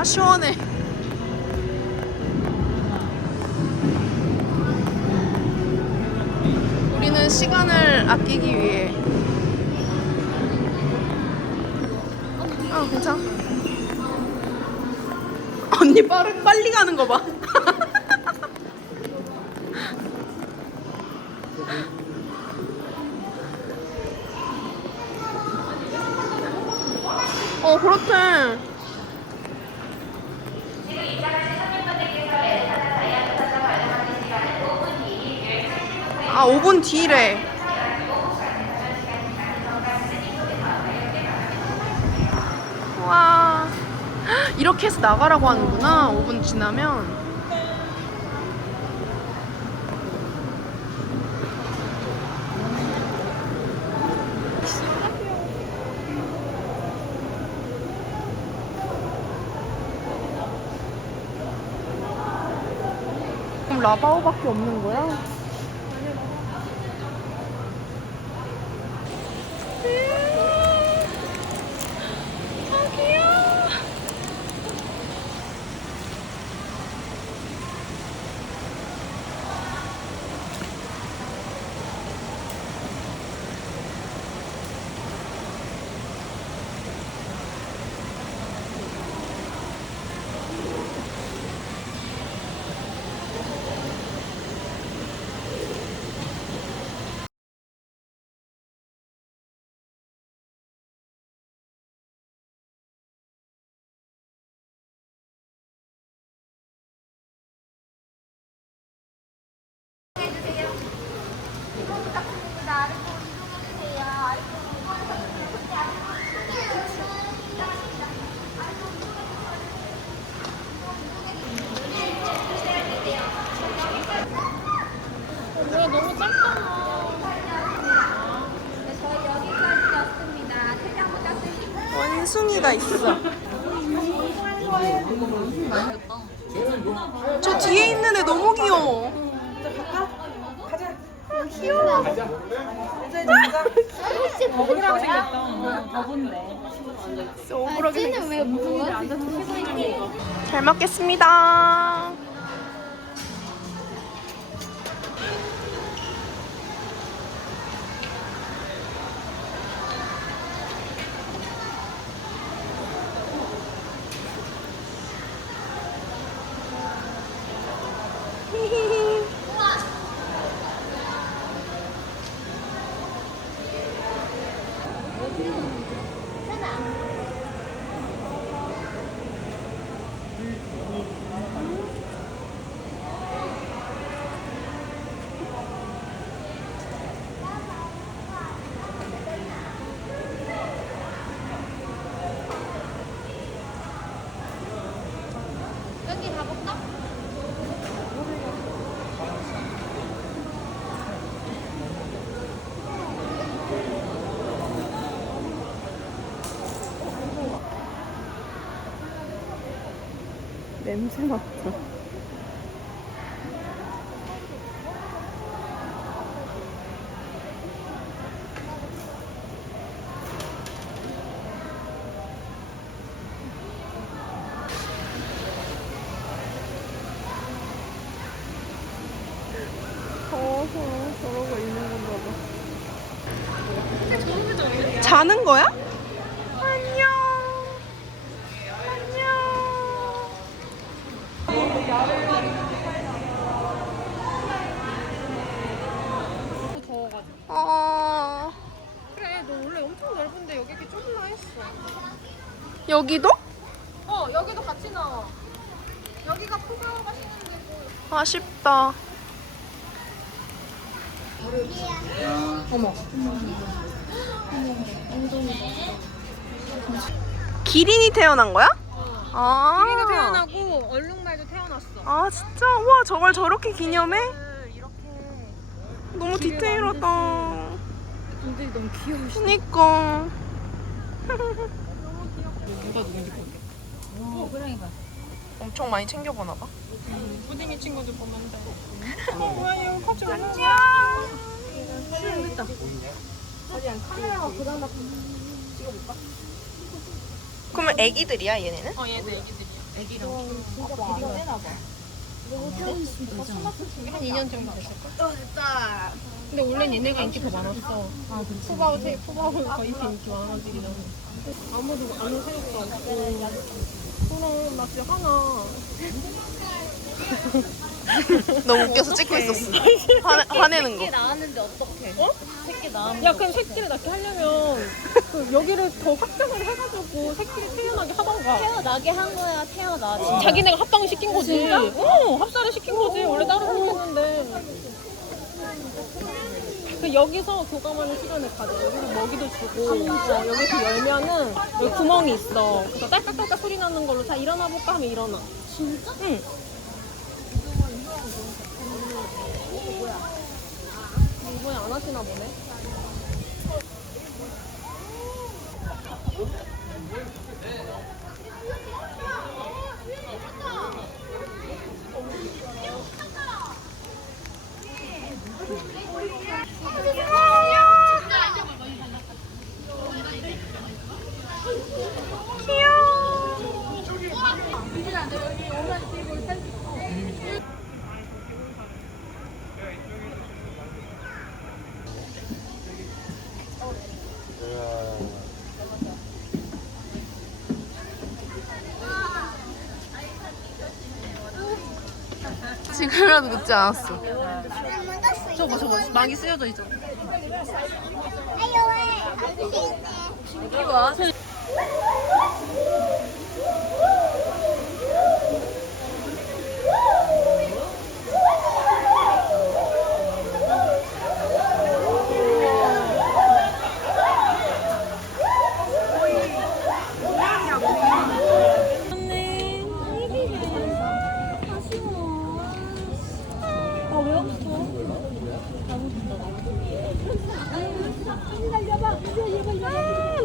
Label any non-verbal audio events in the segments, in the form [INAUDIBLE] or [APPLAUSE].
아 시원해. 우리는 시간을 아끼기 위해. 아 괜찮아. 언니 빠르 빨리 가는 거 봐. [LAUGHS] 어 그렇대. 아 5분 뒤래. 와 [GASPS] 이렇게 해서 나가라고 하는구나. 5분 지나면. 라바오밖에 없는 거야? 아 귀여워. 저희 여기까지였습니다. 퇴장부터 쓰시고. 원숭이가 있어. 저 뒤에 있는 애 너무 귀여워. 버블이라고 생겼다. 진짜 억울하게 생겼어. 왜 무서워? 잘 먹겠습니다. 냄새 맡아. 더워서 저러고 있는 건가 봐. 자는 거야? 안녕. 안녕. 더워가지고. 어, 그래, 너 원래 엄청 넓은데 여기 이렇게 좁나 했어. 여기도? 어, 여기도 같이 나와. 여기가 포장 가시는 데고. 아쉽다. 어머. 기린이 태어난 거야? 아. 기린도 태어나고 얼룩말도 태어났어. 아 진짜? 와 저걸 저렇게 기념해? 이렇게. 너무 디테일하다. 근데 너무 귀여우시다. 그니까. 누가 누군지 모르겠어. 엄청 많이 챙겨보나 봐. 푸딩이 친구들 보면 돼. 어, 뭐야, 이거 갑자기 안녕. 됐다. 그러면 애기들이야 얘네는? 어, 얘들 애기들이야. 한 2년 정도 됐을까? 어 됐다. 근데 원래 얘네가 인기 더 많았어. 아, 그치. 푸바오, 테, 푸바오는 거의 인기 많아지긴 하고. 아무도 아는 새력도 없고. 그럼, 나 진짜 화나. [LAUGHS] 너무 웃겨서 찍고 있었어. 화, 화내는 거. 나왔는데 어떡해? 어? 새끼 나왔는데 야, 그럼 새끼를 낳게 하려면, 그 여기를 더 확장을 해가지고 새끼를 태어나게 하던가. 태어나게 한 거야 태어나지 자기네가 합방을 시킨 거지. 어, 합사를 시킨 거지. 원래 따로 생겼는데. 그 여기서 교감하는 시간을 가져. 여기서 먹이도 주고, 어, 여기서 열면은 여기 구멍이 있어. 그래서 딸깍딸깍 소리 나는 걸로 자 일어나 볼까 하면 일어나. 진짜? 응. 이번에 안 하시나 보네. 지금이라도 늦지 않았어. 저거 저거 막이 쓰여져 있잖아.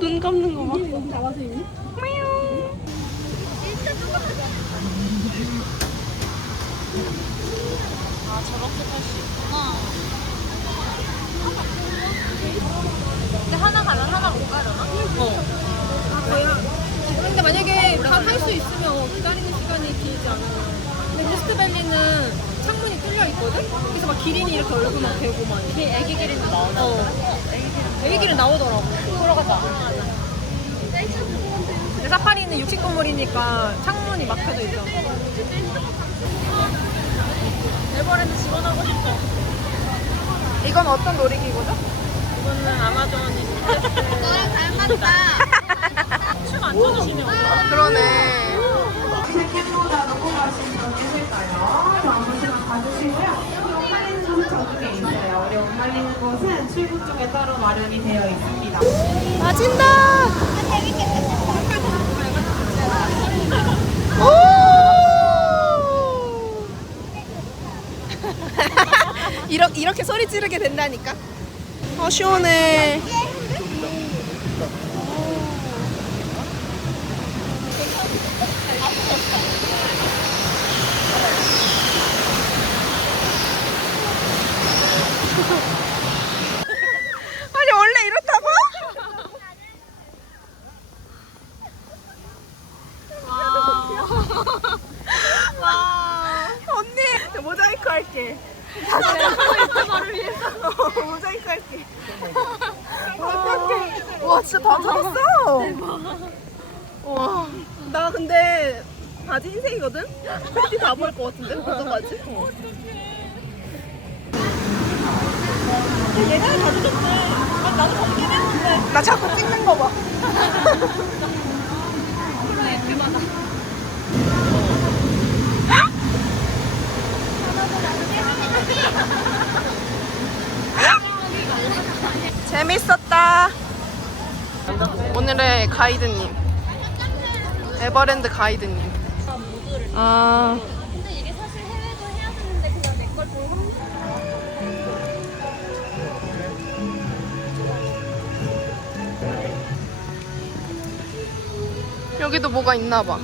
눈 감는 거 봐. 근데 하나 가면 하나 못 가려나? 근데 만약에 다할수 있으면 기다리는 시간이 길지 않아요. 근데 리스트밸리는 창문이 뚫려 있거든? 그래서 막 기린이 이렇게 얼굴만 대고 막. 이렇게 애기 기린도 나오나? 어. 애기 기린 나오더라고. 보러 가자. 근데 사파리는 육식 동물이니까 창문이 막혀져 있잖 아. 에버랜드 지원하고 싶어. 이건 어떤 놀이기구죠? 이거는 아마존이 너랑 닮았다. [LAUGHS] 춤안 춰주시네. 그러네. 캠보다 놓고 가신 분 계실까요? 아무 시간 가주시고요. 여기 옷 말리는 곳은 저쪽에 있어요. 우리 옷 말리는 곳은 출구 쪽에 따로 마련이 되어 있습니다. 이렇게, 이렇게 소리 지르게 된다니까. 아, 시원해. [LAUGHS] 아니, 원래 이렇다고? 와. 언니, 모자이크 할게. 유튜버를 위해서 모자이크 할게. 어떡해. 와 진짜 다 잡았어. 와. 나 근데 바지 흰색이거든? 팬티 다 보일 것 같은데? 어떡하지? 얘네는 다 젖었네. 아, 나도 젖긴 했는데. 나 자꾸 찍는 거 봐. 재밌었다. 오늘의 가이드님. 에버랜드 가이드님. 아, 근데 이게 사실 해외도 해야 되는데 그냥 내 걸 보고 여기도 뭐가 있나 봐.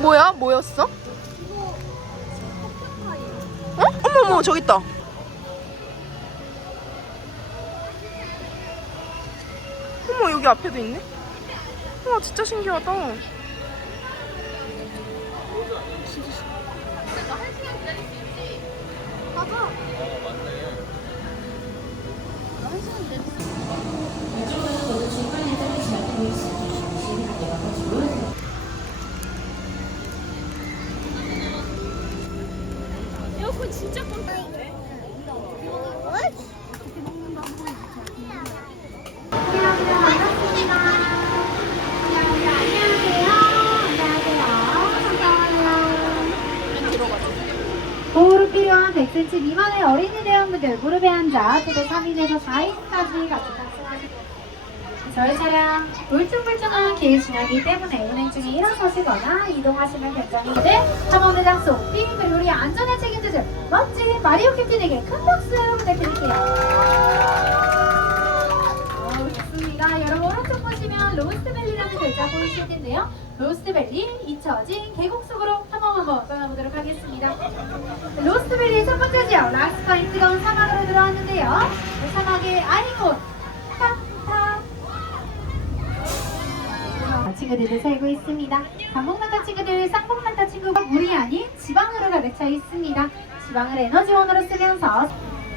뭐야? 뭐였어? 어? 어머머, 저기 있다. 여기 앞에도 있네? 와 진짜 신기하다. 한 시간 기다릴 수 있지 맞아 한 시간 기다릴 수 있지 7집 미만의 어린이 대원분들 무릎에 앉아 최대 3인에서 4인까지 같이 저희 차량 울퉁불퉁한 길 지나기 때문에 운행 중에 일어서시거나 이동하시면 결정인데 탐험의 장소 빙글 우리 안전에 책임져줄 멋진 마리오 캡틴에게 큰 박수 부탁드릴게요. 여러분 오른쪽 보시면 로스트밸리라는 글자 보이실 텐데요 로스트밸리 잊혀진 계곡 속으로 탐험 한번 떠나보도록 하겠습니다 로스트밸리 첫 번째 지역 락스파인 뜨거운 사막으로 들어왔는데요 그 사막의 아이콘 탁탁 어, 친구들도 살고 있습니다. 방목난타 친구들, 쌍봉난타 친구가 물이 아닌 지방으로 가득 차 있습니다. 지방을 에너지원으로 쓰면서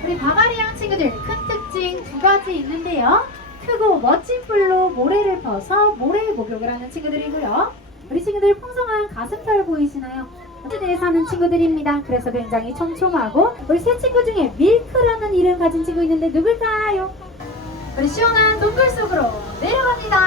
우리 바바리앙 친구들 큰 특징 두 가지 있는데요. 크고 멋진 뿔로 모래를 퍼서 모래 목욕을 하는 친구들이고요. 우리 친구들 풍성한 가슴살 보이시나요? 시대에 사는 친구들입니다. 그래서 굉장히 촘촘하고 우리 세 친구 중에 밀크라는 이름 가진 친구 있는데 누굴까요? 우리 시원한 동굴 속으로 내려갑니다.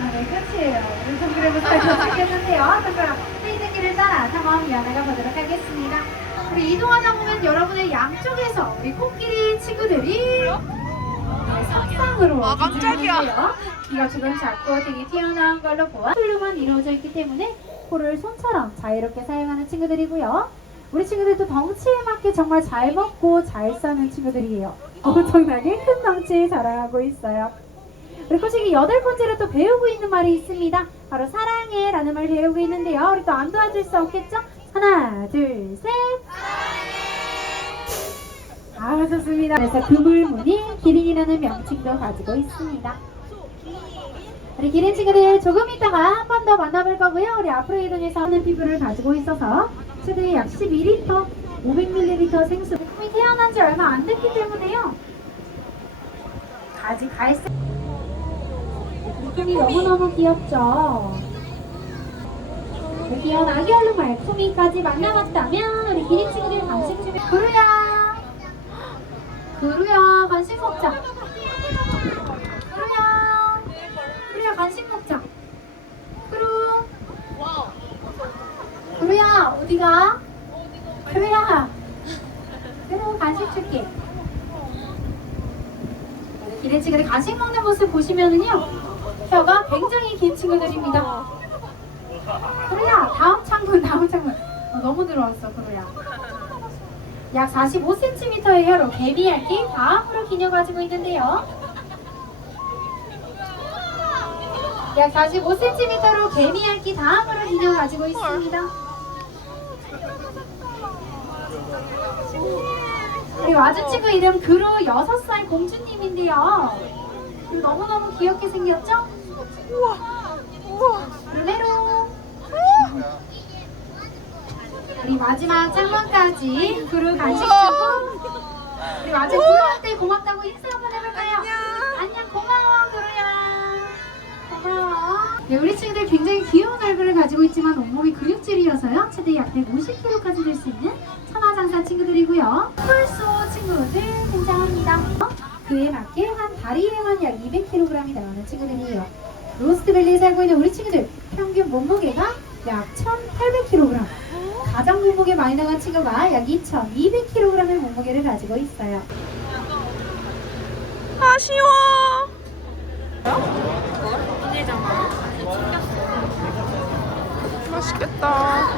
아, 네, 끝이에요. 우리 동굴에 못살 도착했는데요. 동굴 페이드 길을 따라 탐험 연애가 보도록 하겠습니다. 우리 이동하다 보면 여러분의 양쪽에서 우리 코끼리 친구들이 네, 석상으로 아, 깜짝이야. 귀가 조금 작고 되게 튀어나온 걸로 보아 툴로만 이루어져 있기 때문에 코를 손처럼 자유롭게 사용하는 친구들이고요. 우리 친구들도 덩치에 맞게 정말 잘 먹고 잘 사는 친구들이에요. 엄청나게 큰 덩치 자랑하고 있어요. 우리 코식이 여덟 번째로 또 배우고 있는 말이 있습니다. 바로 사랑해 라는 말 배우고 있는데요. 우리 또 안 도와줄 수 없겠죠? 하나, 둘, 셋. 아, 좋습니다. 그래서 그물무늬 기린이라는 명칭도 가지고 있습니다. 우리 기린 친구들 조금 있다가 한 번 더 만나볼 거고요. 우리 앞으로 이동해서 하는 피부를 가지고 있어서 최대 약 12리터, 500ml 생수. 품이 태어난 지 얼마 안 됐기 때문에요. 아직 갈색. 품이 너무너무 귀엽죠? 귀여운 아기 얼룩말 품이까지 만나봤다면 우리 기린 친구들 간식 중에 그루야. 그루야 간식 먹자. 그루야. 그루야 간식 먹자. 그루. 그루야 어디가? 그루야. 그루 간식 줄게. 기린 친구들 간식 먹는 모습 보시면은요 혀가 굉장히 긴 친구들입니다 그루야 다음 창문 다음 창문 어, 너무 들어왔어 그루야. 약 45cm의 혀로 개미핥기 다음으로 기녀 가지고 있는데요. 약 45cm로 개미핥기 다음으로 기녀 가지고 있습니다. 우리 와준 친구 이름 그루 6살 공주님인데요. 너무너무 귀엽게 생겼죠? 우와 우와. 루메로 우리 마지막 창문까지 그루 간식 주고 우리 마지막 그루한테 고맙다고 인사 한번 해볼까요? 안녕. 고마워 그루야. 고마워. 네, 우리 친구들 굉장히 귀여운 얼굴을 가지고 있지만 온몸이 근육질이어서요. 최대 약 150kg까지 될 수 있는 천하장사 친구들이고요. 폴소 친구들 등장합니다. 그에 맞게 한 다리에만 약 200kg이 나오는 친구들이에요. 로스트밸리에 살고 있는 우리 친구들 평균 몸무게가 약 1800kg 가장 몸무게 많이 나간 친구가 약 2200kg의 몸무게를 가지고 있어요 아쉬워. 맛있겠다.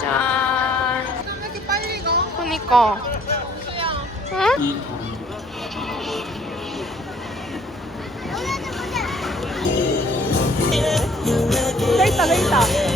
짠. 왜 이렇게 빨리 가? 그니까. 응? 돼 있다, 돼 있다.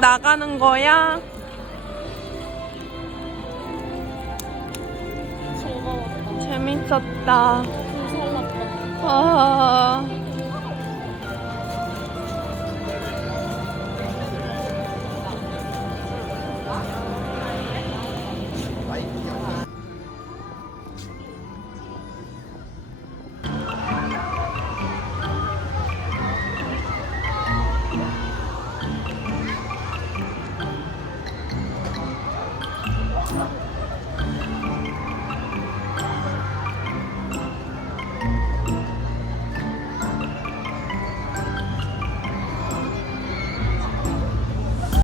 나가는 거야? 재밌었다. 아. 어...